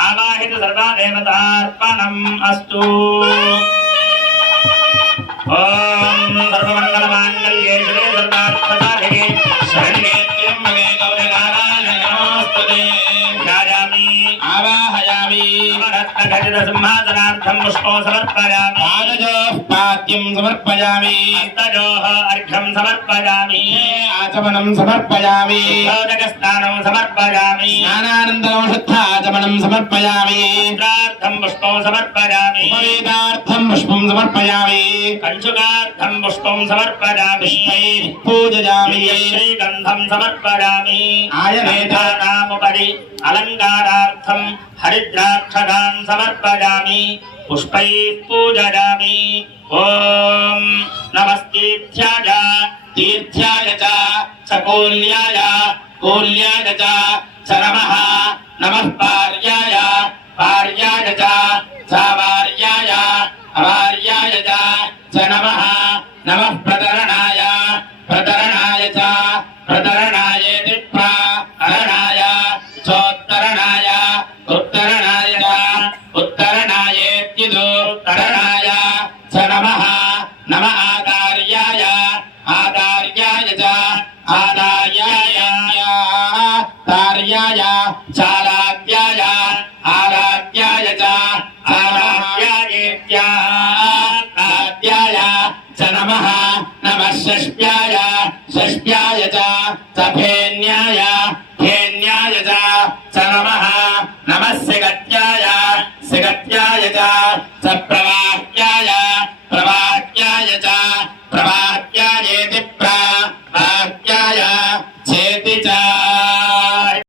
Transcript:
आवाहित सर्वा देवतार्पणम् अस्तु। ओम सर्वमंगलमांगल्ये शिवे सर्वार्थसाधिके शरण्ये त्र्यंबके गौरी नारायणे नमोस्तुते। ध्यायामि आवाहयामि नवरत्नखचित सिंहासनार्थं पुष्पं समर्पयामि। पादयोः पाद्यं समर्पयामि। हस्तयोः अर्घ्यं समर्पयामि। आचमनं समर्पयामि। शुद्धोदकस्नानं समर्पयामि। स्नानानन्तरं शुद्धाचमनं समर्पयामि। प्रार्थं पुष्पं समर्पयामि। उपवेदार्थं पुष्पं समर्पयामि। कंचुकार्थं पुष्पं समर्पयामि। पूजयामि। श्रीगन्धं समर्पयामि। आयनेतानामुपरि अलङ्कारार्थं हरिद्राक्षरान् समर्पयामि। पुष्पैः पूजयामि। ओम नमस्तीर्थ्याय तीर्थ्याय च कौल्याय कौल्याय च नमः। नमः पार्याय पार्याय च वार्याय अवार्याय च नमः। नमः प्रतरणाय प्रतरणाय च प्रतरणायेति प्रतरणाय चोत्तरणाय उत्तरणाय च उत्तरणायेत्युत्तरणाय च नमः। नमः आदार्याय आदार्याय च आदार्याय तार्याय चालाद्याय आराध्याय च आराध्यायेत्याद्याय च नमः। नमः षष्ट्याय षष्ट्याय च फेन्याय फेन्याय च नमः। नमः सिगत्याय सिगत्याय च प्रव